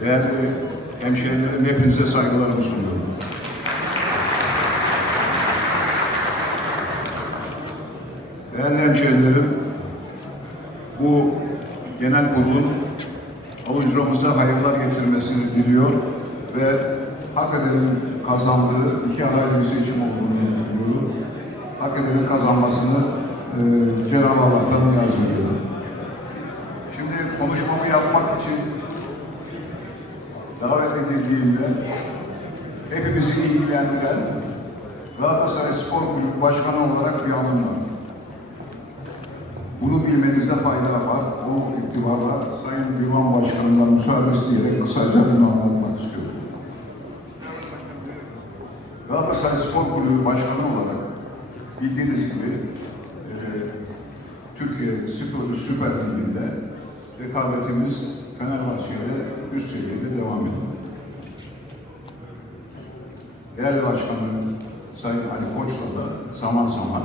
Değerli hemşehrilerim hepinize saygılarımı sunuyorum. Değerli hemşehrilerim, bu genel kurulun avucumuza hayırlar getirmesini diliyor ve hak edenin kazandığı iki aday seçim olduğunu diliyorum. Hak edenin kazanmasını e, Cenab-ı Allah'tan. Şimdi konuşmamı yapmak için davet edildiğinde hepimizi ilgilendiren Galatasaray Spor Kulübü Başkanı olarak bir alım var. Bunu bilmenize fayda var. Bu itibara Sayın Divan Başkanı'ndan müsaade isteyerek kısaca bunu anlatmak istiyorum. Galatasaray Spor Kulübü Başkanı olarak bildiğiniz gibi e, Türkiye Spor Süper Ligi'nde rekabetimiz Fenerbahçe ile üst seviyede devam ediyor. Değerli Başkanım Sayın Ali Koç'la da zaman zaman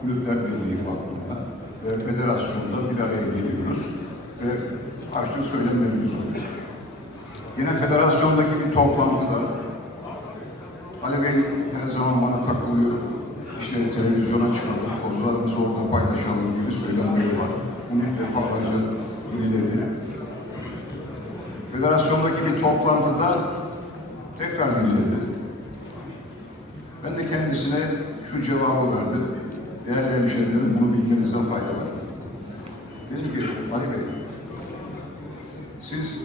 Kulüpler Birliği Vakfı'nda ve federasyonda bir araya geliyoruz ve karşı söylemlerimiz oluyor. Yine federasyondaki bir toplantıda Ali Bey her zaman bana takılıyor. İşte televizyona çıkalım, pozlarımızı orada paylaşalım gibi söylemleri var. Bunu defalarca Federasyondaki bir toplantıda tekrar dinledi. Ben de kendisine şu cevabı verdim. Değerli hemşehrilerim bunu bilmenize fayda var. Dedi ki Ali Bey, siz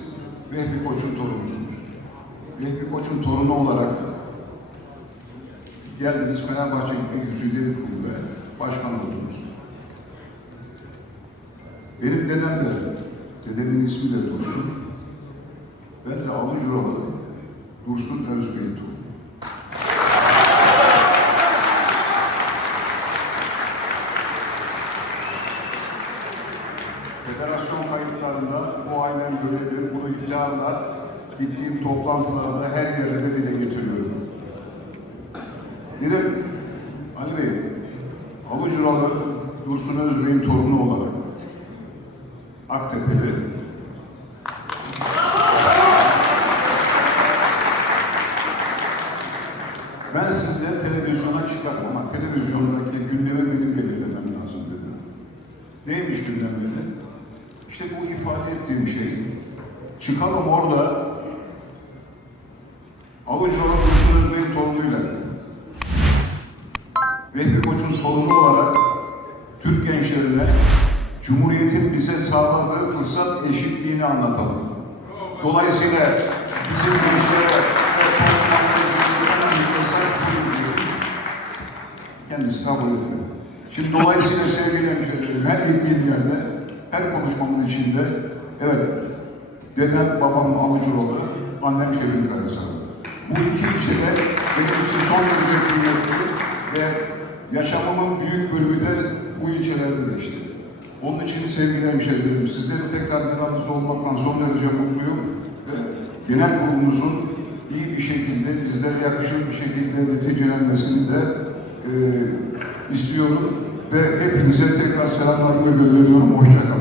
Vehbi Koç'un torunusunuz. Vehbi Koç'un torunu olarak geldiniz Fenerbahçe Gitmek Üzüleri Kulübü'ne başkan oldunuz. Benim dedem de, dedemin ismi de Dursun. Ben de Alıcıroğlu Dursun Özbey torunu. Federasyon kayıtlarında bu aynen böyledir. Bunu iftiharla gittiğim toplantılarda her yerde de dile getiriyorum. Dedim, Ali Bey, Alıcıralı Dursun Özbey'in torunu olarak Aktepe'li ben sizle televizyona çıkarım ama televizyondaki gündemi benim belirlemem lazım dedim. Neymiş gündem dedi? İşte bu ifade ettiğim şey, çıkalım orada Alıcıoğlu Dursun Özbey'in torunuyla Vehbi Koç'un torunu olarak Türk gençlerine Cumhuriyet'in bize sağladığı fırsat eşitliğini anlatalım. Dolayısıyla bizim gençlere ve toplumlarımıza bir mesaj buyuruyor. Kendisi kabul ediyor. Şimdi dolayısıyla sevgili hemşehrilerim, her gittiğim yerde, her konuşmamın içinde, evet, dedem, babam Alıcıoğlu, annem Şevin Karasalı. Bu iki ilçede benim için son derece kıymetli ve yaşamımın büyük bölümü de bu ilçelerde geçti. Onun için sevgili hemşehrilerim, sizleri tekrar yanınızda olmaktan son derece mutluyum. Ve genel kurulumuzun iyi bir şekilde, bizlere yakışır bir şekilde neticelenmesini de e, istiyorum. Ve hepinize tekrar selamlarımı gönderiyorum. Hoşçakalın.